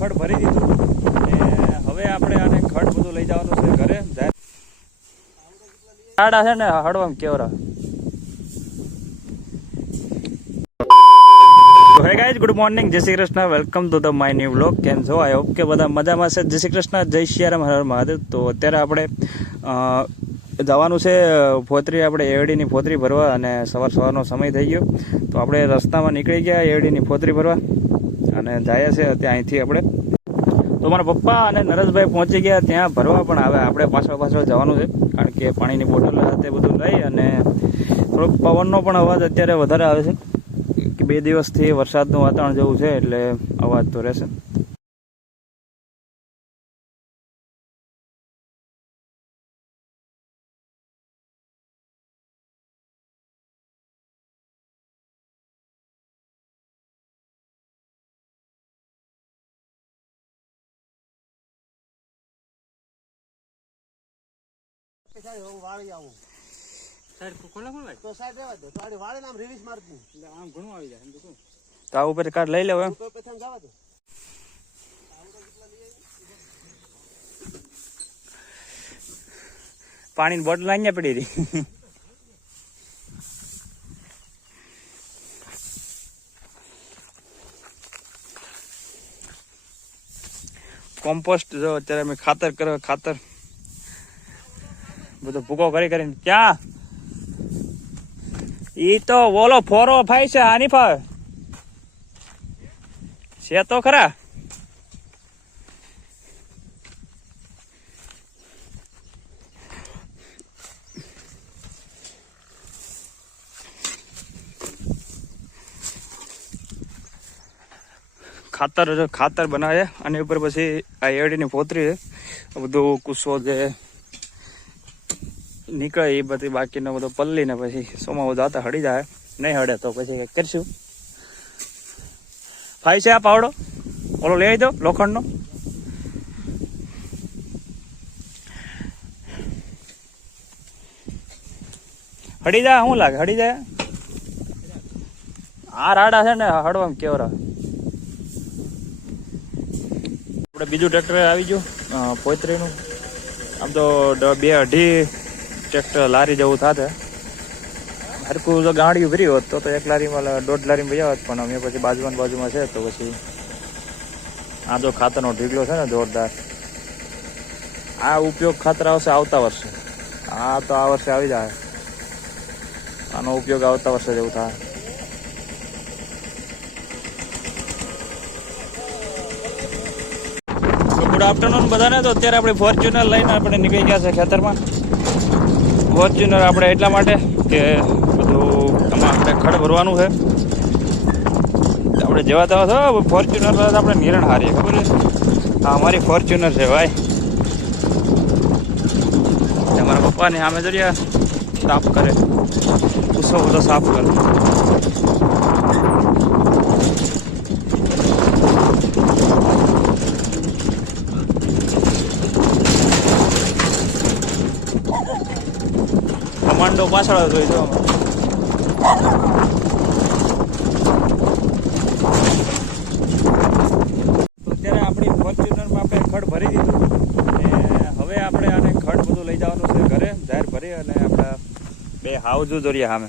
ખડ ભરી દીધું અને હવે આપણે આને ખડ બધું લઈ જવાનું છે ઘરે. આડા છે ને હળવામ કેવરા. હે ગાઈઝ, ગુડ મોર્નિંગ, જય Shri Krishna, welcome to the my new vlog. કેમ છો? આઈ હોપ કે બધા મજામાં છે. જય શ્રી કૃષ્ણ, જય સિયારામ, હર મહાદેવ. તો અત્યારે આપણે જવાનું છે ફોતરી, આપણે એરડીની ફોતરી ભરવા અને સવારનો સમય થઈ ગયો. તો આપણે રસ્તામાં નીકળી ગયા એરડીની ફોતરી ભરવા અને જાય છે ત્યાં અહીંથી આપણે. તો મારા પપ્પા અને નરેશભાઈ પહોંચી ગયા ત્યાં ભરવા, પણ હવે આપણે પાછળ જવાનું છે કારણ કે પાણીની બોટલ તે બધું લઈ અને થોડોક પવનનો પણ અવાજ અત્યારે વધારે આવે છે કે 2 દિવસથી વરસાદનું વાતાવરણ જેવું છે એટલે અવાજ તો રહેશે. વાળી આવું સાઈડ ખોલા ખોલા તો સાઈડ રહેવા દો. તો આડી વાળે નામ રિલીઝ માર દઉં એટલે આમ ઘણું આવી જાય. એમ તો તો આ ઉપર કાર્ડ લઈ લેવો એમ તો પ્રથમ જવા દો. પાણીની બોટલ અહીંયા પડી રહી. કોમ્પોસ્ટ જો અત્યારે અમે ખાતર બધો ભૂકો કરીને ક્યાં ઈ તો ઓલો ફોરો ફાય છે આની ફાવે છે તો ખરા. ખાતર બનાવે અને ઉપર પછી આ એરડીની ફોતરી છે બધું કુસો જે નીકળે એ બધી બાકીનો બધો પલ્લી ને પછી સોમાં બધું આતા હળી જાય. નહીં હળે તો પછી કરશું. ફાઈ છે આ પાવડો ઓલો લઈ આવી દો લોખંડનો. હળી જાય શું લાગે? હળી જાય આ રાડા છે ને હળવામ કેવરા. આપણે બીજું ટ્રેક્ટર આવી ગયું પોતરીનું. આમ તો 2-2.5 ટ્રેક્ટર લારી જેવું થાતે. હરકું જો ગાડીયું ભરી હોત તો 1 લારીમાં 1.5 લારીમાં ભર્યા હોત, પણ અમે પછી બાજુમાં છે તો પછી આ જો ખાતરનો ઢીગલો છે ને જોરદાર. આ ઉપયોગ ખાતર આવશે આવતા વર્ષે. આ તો આ વર્ષે આવી જાય. આનો ઉપયોગ આવતા વર્ષે જેવું થાય. ગુડ આફ્ટરનૂન બધાને. તો અત્યારે આપણે ફોર્ચ્યુનર લઈને આપણે નીકળી ગયા છે ખેતરમાં. ફોર્ચ્યુનર આપણે એટલા માટે કે બધું આમાં આપણે ખડ ભરવાનું છે. આપણે જેવા તેવા છો ફોર્ચ્યુનર આપણે નિરણ હારીએ, ખબર છે? હા, અમારી ફોર્ચ્યુનર છે ભાઈ. અમારા પપ્પાની સામે જોડ્યા સાફ કરે, ઉસો બધો સાફ કરે. કમાન્ડો પાછળ જોઈ જો. અત્યારે આપણી ફોર્ચ્યુનરમાં આપણે ખડ ભરી દીધું અને હવે આપણે આને ખડ બધું લઈ જવાનું છે ઘરે. જાહેર ભરી અને આપણા 2 હાવજુ દોર્યા સામે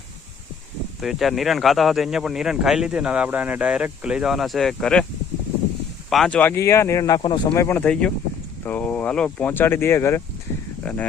તો અત્યારે નિરણ ખાતા હતા, અહીંયા પણ નિરણ ખાઈ લીધી ને હવે આપણે આને ડાયરેક્ટ લઈ જવાના છે ઘરે. 5 વાગી ગયા, નિરણ નાખવાનો સમય પણ થઈ ગયો. તો હાલો પહોંચાડી દઈએ ઘરે અને